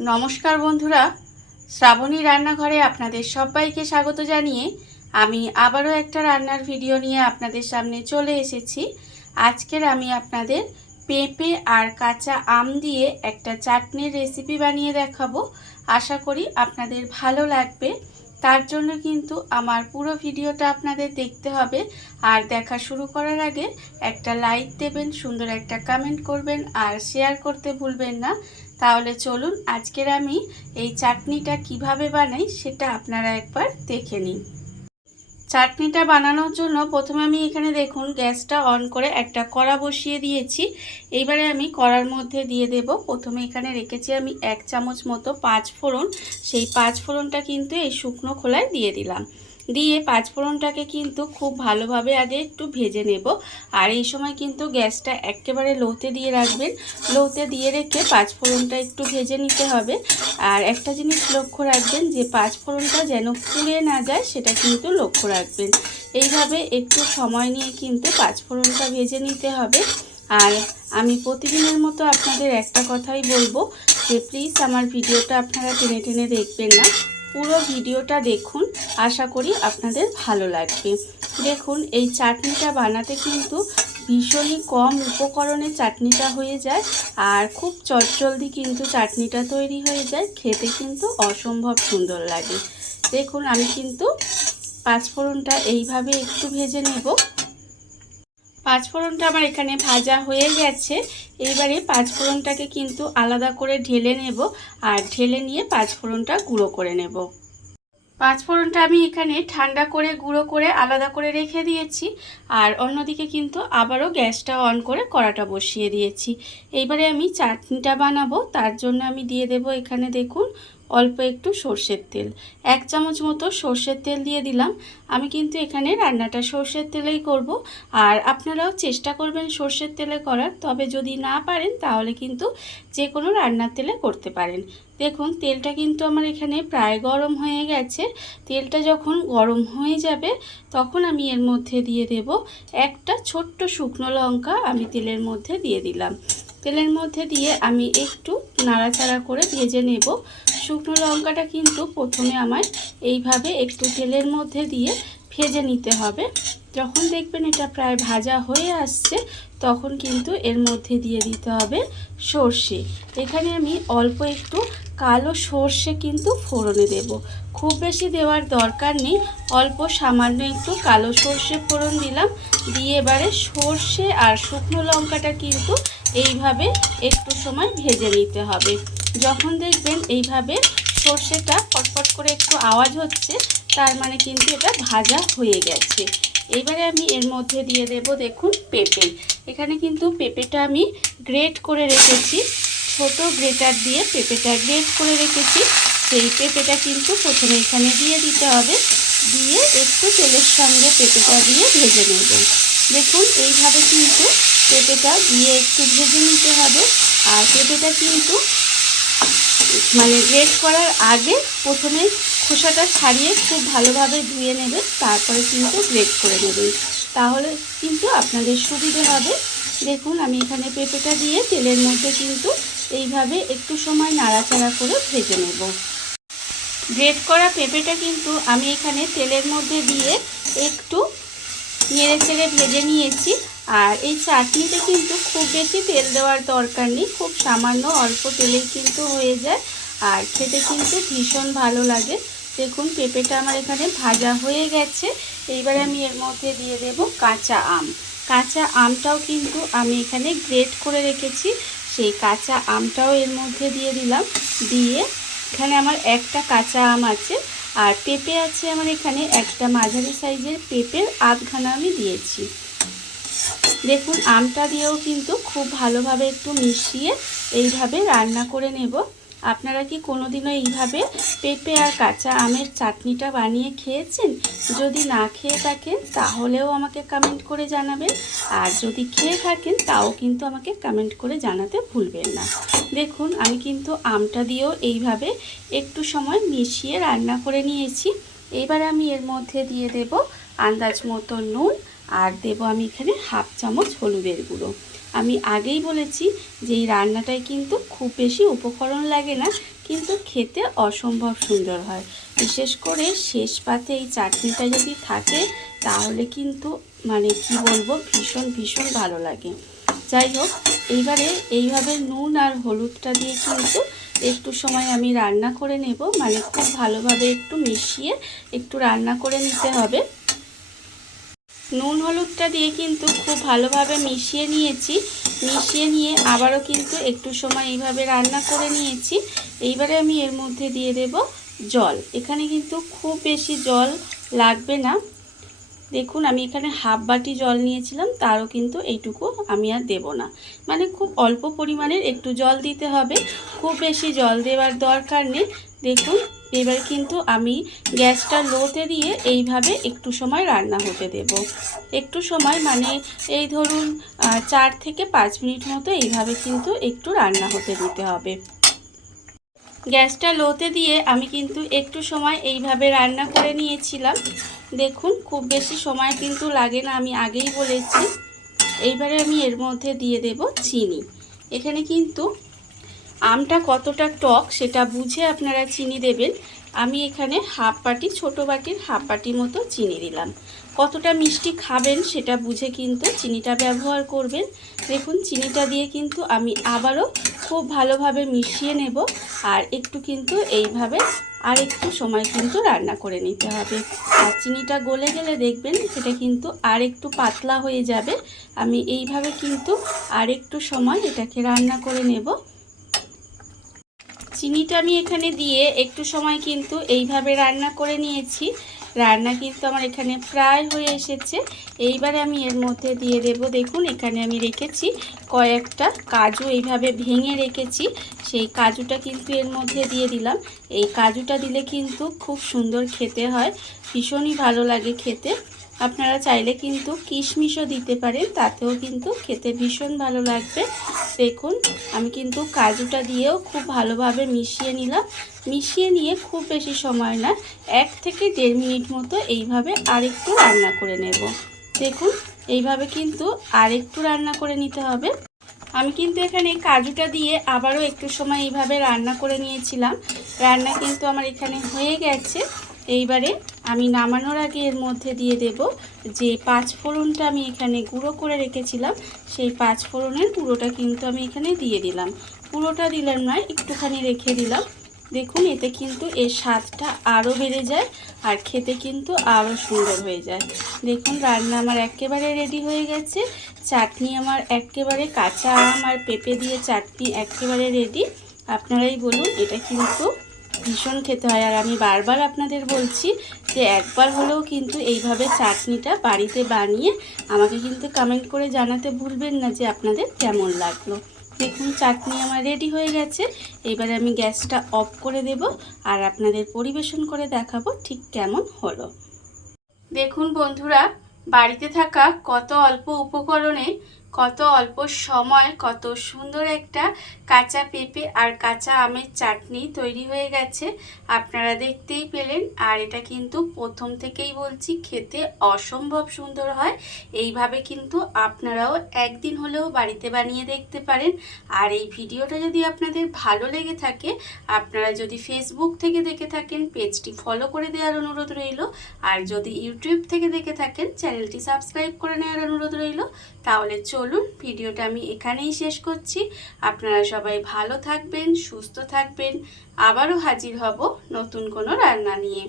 नमस्कार बंधुरा श्रावणी रान्नाघरे आपनादेर सबाइके स्वागत जानिए आमी आबारो एकटा रान्नार भिडियो निये आपनादेर सामने चले एसेछि। आजकेर आमी आपनादेर पेঁপে और काँचा आम दिए एकटा चाटनिर रेसिपि बानिये देखाबो। आशा करी आपनादेर भालो लागबे। तार जोन्नो किन्तु आमार पुरो भिडियोटा आपनादेर देखते हबे और देखा शुरू करार आगे एकटा लाइक देबेन, सुंदर एकटा कमेंट करबेन और शेयर करते भूलबेन ना। ताहले चलुन आजकेर आमी এই চাটনিটা কিভাবে বানাই সেটা আপনারা একবার দেখে নিন। চাটনিটা বানানোর জন্য প্রথমে আমি এখানে দেখুন গ্যাসটা অন করে একটা কড়া বসিয়ে দিয়েছি। এইবারে আমি কড়ার মধ্যে দিয়ে দেব, প্রথমে এখানে রেখেছি আমি 1 চামচ মতো 5 ফোড়ন। সেই 5 ফোড়নটা কিন্তু এই শুকনো খোলায় দিয়ে দিলাম। দিয়ে 5 ফোড়নটাকে কিন্তু খুব ভালোভাবে আগে একটু ভেজে নেব। আর এই সময় কিন্তু গ্যাসটা একেবারে লোতে দিয়ে রাখবেন। লোতে দিয়ে রেখে 5 ফোড়নটা একটু ভেজে নিতে হবে। আর একটা জিনিস লক্ষ্য রাখবেন যে 5 ফোড়নটা যেন পুড়ে না যায় সেটা কিন্তু লক্ষ্য রাখবেন। এইভাবে একটু সময় নিয়ে কিন্তু 5 ফোড়নটা ভেজে নিতে হবে। আর আমি প্রতিদিনের মতো আপনাদের একটা কথাই বলবো যে প্লিজ আমার ভিডিওটা আপনারা টেনে টেনে দেখবেন না, পুরো ভিডিওটা দেখুন। আশা করি আপনাদের ভালো লাগবে। দেখুন এই চাটনিটা বানাতে কিন্তু ভীষণই কম উপকরণে চাটনিটা হয়ে যায় আর খুব চটজলদি কিন্তু চাটনিটা তৈরি হয়ে যায়, খেতে কিন্তু অসম্ভব সুন্দর লাগে। দেখুন আমি কিন্তু 5 ফোড়নটা এইভাবে একটু ভেজে নেব। 5 ফোড়নটা আমার এখানে ভাজা হয়ে গেছে। এইবারে 5 ফোড়নটাকে কিন্তু আলাদা করে ঢেলে নেব আর ঢেলে নিয়ে 5 ফোড়নটা গুঁড়ো করে নেব। 5 ফোড়নটা আমি এখানে ঠান্ডা করে গুঁড়ো করে আলাদা করে রেখে দিয়েছি। আর অন্যদিকে কিন্তু আবারও গ্যাসটা অন করে কড়াটা বসিয়ে দিয়েছি। এইবারে আমি চাটনিটা বানাবো, তার জন্য আমি দিয়ে দেব এখানে দেখুন অল্প একটু সরষের তেল। 1 চামচ মতো সরষের তেল দিয়ে দিলাম। আমি কিন্তু এখানে রান্নাটা সরষের তেলেই করব। আর আপনারাও চেষ্টা করবেন সরষের তেলে করার, তবে যদি না পারেন তাহলে কিন্তু যে কোনো রান্নার তেলে করতে পারেন। দেখুন তেলটা কিন্তু আমার এখানে প্রায় গরম হয়ে গেছে। তেলটা যখন গরম হয়ে যাবে তখন আমি এর মধ্যে দিয়ে দেব একটা ছোট্ট শুকনো লঙ্কা। আমি তেলের মধ্যে দিয়ে দিলাম। তেলের মধ্যে দিয়ে আমি একটু নাড়াচাড়া করে ভেজে নেব। শুকনো লঙ্কাটা কিন্তু প্রথমে আমার এইভাবে একটু তেলের মধ্যে দিয়ে ভেজে নিতে হবে। যখন দেখবেন এটা প্রায় ভাজা হয়ে আসছে তখন কিন্তু এর মধ্যে দিয়ে দিতে হবে সর্ষে। এখানে আমি অল্প একটু কালো সর্ষে কিন্তু ফোড়নে দেব, খুব বেশি দেওয়ার দরকার নেই, অল্প সামান্য একটু কালো সর্ষে ফোড়ন দিলাম। দিয়ে এবারে সর্ষে আর শুকনো লঙ্কাটা কিন্তু এইভাবে একটু সময় ভেজে নিতে হবে। যখন দেখবেন এইভাবে সর্ষেটা ফটফট করে একটু আওয়াজ হচ্ছে তার মানে কিন্তু এটা ভাজা হয়ে গেছে। এবারে আমি এর মধ্যে দিয়ে দেব দেখুন পেঁপে। এখানে কিন্তু পেঁপেটা আমি গ্রেট করে রেখেছি, ছোট গ্রেটার দিয়ে পেঁপেটা গ্রেট করে রেখেছি। সেই পেঁপেটা কিন্তু প্রথমে এখানে দিয়ে দিতে হবে। দিয়ে একটু তেলের সঙ্গে পেঁপেটা দিয়ে ভেজে নেব। দেখুন এইভাবে কিন্তু পেঁপেটা দিয়ে একটু ভেজে নিতে হবে। আর পেঁপেটা কিন্তু মানে গ্রেট করার আগে প্রথমে খোসাটা ছাড়িয়ে খুব ভালোভাবে ধুয়ে নেবেন, তারপরে কিন্তু গ্রেট করে নেবেন, তাহলে কিন্তু আপনাদের সুবিধে হবে। দেখুন আমি এখানে পেঁপেটা দিয়ে তেলের মধ্যে কিন্তু এইভাবে একটু সময় নাড়াচাড়া করে ভেজে নেব। গ্রেট করা পেঁপেটা কিন্তু আমি এখানে তেলের মধ্যে দিয়ে একটু নেড়ে চেড়ে ভেজে নিয়েছি। আর এই চাটনিতে কিন্তু খুব বেশি তেল দেওয়ার দরকার নেই, খুব সামান্য অল্প তেলেই কিন্তু হয়ে যায় আর খেতে কিন্তু ভীষণ ভালো লাগে। দেখুন পেঁপেটা আমার এখানে ভাজা হয়ে গেছে। এইবারে আমি এর মধ্যে দিয়ে দেব কাঁচা আম। কাঁচা আমটাও কিন্তু আমি এখানে গ্রেট করে রেখেছি, সেই কাঁচা আমটাও এর মধ্যে দিয়ে দিলাম। দিয়ে এখানে আমার একটা কাঁচা আম আছে আর পেঁপে আছে আমার এখানে একটা মাঝারি সাইজের পেঁপের আধখানা আমি দিয়েছি। দেখুন আমটা দিয়েও কিন্তু খুব ভালোভাবে একটু মিশিয়ে এইভাবে রান্না করে নেব। আপনারা কি কোনোদিনও এইভাবে পেঁপে আর কাঁচা আমের চাটনিটা বানিয়ে খেয়েছেন? যদি না খেয়ে থাকেন তাহলেও আমাকে কমেন্ট করে জানাবেন, আর যদি খেয়ে থাকেন তাও কিন্তু আমাকে কমেন্ট করে জানাতে ভুলবেন না। দেখুন আমি কিন্তু আমটা দিয়েও এইভাবে একটু সময় মিশিয়ে রান্না করে নিয়েছি। এবার আমি এর মধ্যে দিয়ে দেব আন্দাজ মতো নুন আর দেব আমি এখানে 1/2 চামচ হলুদের গুঁড়ো। আমি আগেই বলেছি যে এই রান্নাটায় কিন্তু খুব বেশি উপকরণ লাগে না, কিন্তু খেতে অসম্ভব সুন্দর হয়। বিশেষ করে শেষ পাতে এই চাটনিটা যদি থাকে তাহলে কিন্তু মানে কি বলবো, ভীষণ ভীষণ ভালো লাগে। যাই হোক, এইবারে এইভাবে নুন আর হলুদটা দিয়ে কিন্তু একটু সময় আমি রান্না করে নেব, মানে খুব ভালোভাবে একটু মিশিয়ে একটু রান্না করে নিতে হবে। নুন হলুদটা দিয়ে কিন্তু খুব ভালোভাবে মিশিয়ে নিয়েছি। মিশিয়ে নিয়ে আবারও কিন্তু একটু সময় এইভাবে রান্না করে নিয়েছি। এইবারে আমি এর মধ্যে দিয়ে দেব জল। এখানে কিন্তু খুব বেশি জল লাগবে না। দেখুন আমি এখানে হাফ বাটি জল নিয়েছিলাম, তারও কিন্তু এইটুকু আমি আর দেব না, মানে খুব অল্প পরিমাণের একটু জল দিতে হবে, খুব বেশি জল দেওয়ার দরকার নেই। দেখুন এবার কিন্তু আমি গ্যাসটা লোতে দিয়ে এইভাবে একটু সময় রান্না হতে দেব। একটু সময় মানে এই ধরুন 4 থেকে 5 মিনিট মতো এইভাবে কিন্তু একটু রান্না হতে দিতে হবে। গ্যাসটা লোতে দিয়ে আমি কিন্তু একটু সময় এইভাবে রান্না করে নিয়েছিলাম। দেখুন খুব বেশি সময় কিন্তু লাগে না, আমি আগেই বলেছি। এইবারে আমি এর মধ্যে দিয়ে দেব চিনি। এখানে কিন্তু আমটা কতটা টক সেটা বুঝে আপনারা চিনি দেবেন। আমি এখানে হাফ বাটি, ছোটো বাটির হাফ বাটি মতো চিনি দিলাম। কতটা মিষ্টি খাবেন সেটা বুঝে কিন্তু চিনিটা ব্যবহার করবেন। দেখুন চিনিটা দিয়ে কিন্তু আমি আবারও খুব ভালোভাবে মিশিয়ে নেব, আর একটু কিন্তু এইভাবে আর একটু সময় কিন্তু রান্না করে নিতে হবে। আর চিনিটা গলে গেলে দেখবেন সেটা কিন্তু আর একটু পাতলা হয়ে যাবে। আমি এইভাবে কিন্তু আর একটু সময় এটাকে রান্না করে নেব। চিনিটা আমি এখানে দিয়ে একটু সময় কিন্তু এইভাবে রান্না করে নিয়েছি। রান্না কিন্তু আমার এখানে প্রায় হয়ে এসেছে। এইবারে আমি এর মধ্যে দিয়ে দেব, দেখুন এখানে আমি রেখেছি কয়েকটা কাজু, এইভাবে ভেঙে রেখেছি, সেই কাজুটা কিন্তু এর মধ্যে দিয়ে দিলাম। এই কাজুটা দিলে কিন্তু খুব সুন্দর খেতে হয়, ভীষণই ভালো লাগে খেতে। আপনারা চাইলে কিন্তু কিশমিশও দিতে পারেন, তাতেও কিন্তু খেতে ভীষণ ভালো লাগবে। দেখুন আমি কিন্তু কাজুটা দিয়েও খুব ভালোভাবে মিশিয়ে নিলাম। মিশিয়ে নিয়ে খুব বেশি সময় না, 1 থেকে 1.5 মিনিট মতো এইভাবে আরেকটু রান্না করে নেব। দেখুন এইভাবে কিন্তু আরেকটু রান্না করে নিতে হবে। আমি কিন্তু এখানে কাজুটা দিয়ে আবারও একটু সময় এইভাবে রান্না করে নিয়েছিলাম। রান্না কিন্তু আমার এখানে হয়ে গেছে। এইবারে আমি নামানোর আগে এর মধ্যে দিয়ে দেব যে 5 ফোড়নটা আমি এখানে গুঁড়ো করে রেখেছিলাম, সেই 5 ফোড়নের গুঁড়োটা কিন্তু আমি এখানে দিয়ে দিলাম। পুরোটা দিলাম নয়, একটুখানি রেখে দিলাম। দেখুন এতে কিন্তু এর স্বাদটা আরও বেড়ে যায়, আর খেতে কিন্তু আরও সুন্দর হয়ে যায়। দেখুন রান্না আমার একেবারে রেডি হয়ে গেছে। চাটনি আমার একেবারে, কাঁচা আম আর পেঁপে দিয়ে চাটনি একেবারে রেডি। আপনারাই বলুন, এটা কিন্তু ভীষণ খেতে হয়। আর আমি বারবার আপনাদের বলছি যে একবার হলেও কিন্তু এইভাবে চাটনিটা বাড়িতে বানিয়ে আমাকে কিন্তু কমেন্ট করে জানাতে ভুলবেন না যে আপনাদের কেমন লাগলো। দেখুন চাটনি আমার রেডি হয়ে গেছে। এবারে আমি গ্যাসটা অফ করে দেব আর আপনাদের পরিবেশন করে দেখাবো ঠিক কেমন হলো। দেখুন বন্ধুরা, বাড়িতে থাকা কত অল্প উপকরণে, কত অল্প সময়, কত সুন্দর একটা কাঁচা পেঁপে আর কাঁচা আমের চাটনি তৈরি হয়ে গেছে। আপনারা দেখতেই পেলেন। আর এটা কিন্তু প্রথম থেকেই বলছি খেতে অসম্ভব সুন্দর হয়। এইভাবে কিন্তু আপনারাও একদিন হলেও বাড়িতে বানিয়ে দেখতে পারেন। আর এই ভিডিওটা যদি আপনাদের ভালো লেগে থাকে, আপনারা যদি ফেসবুক থেকে দেখে থাকেন পেজটি ফলো করে দেওয়ার অনুরোধ রইল। আর যদি ইউটিউব থেকে দেখে থাকেন চ্যানেলটি সাবস্ক্রাইব করে নেওয়ার অনুরোধ রইল। তাহলে চলুন ভিডিওটা আমি এখানেই শেষ করছি। আপনারা সবাই ভালো থাকবেন, সুস্থ থাকবেন। আবারও হাজির হব নতুন কোনো রান্না নিয়ে।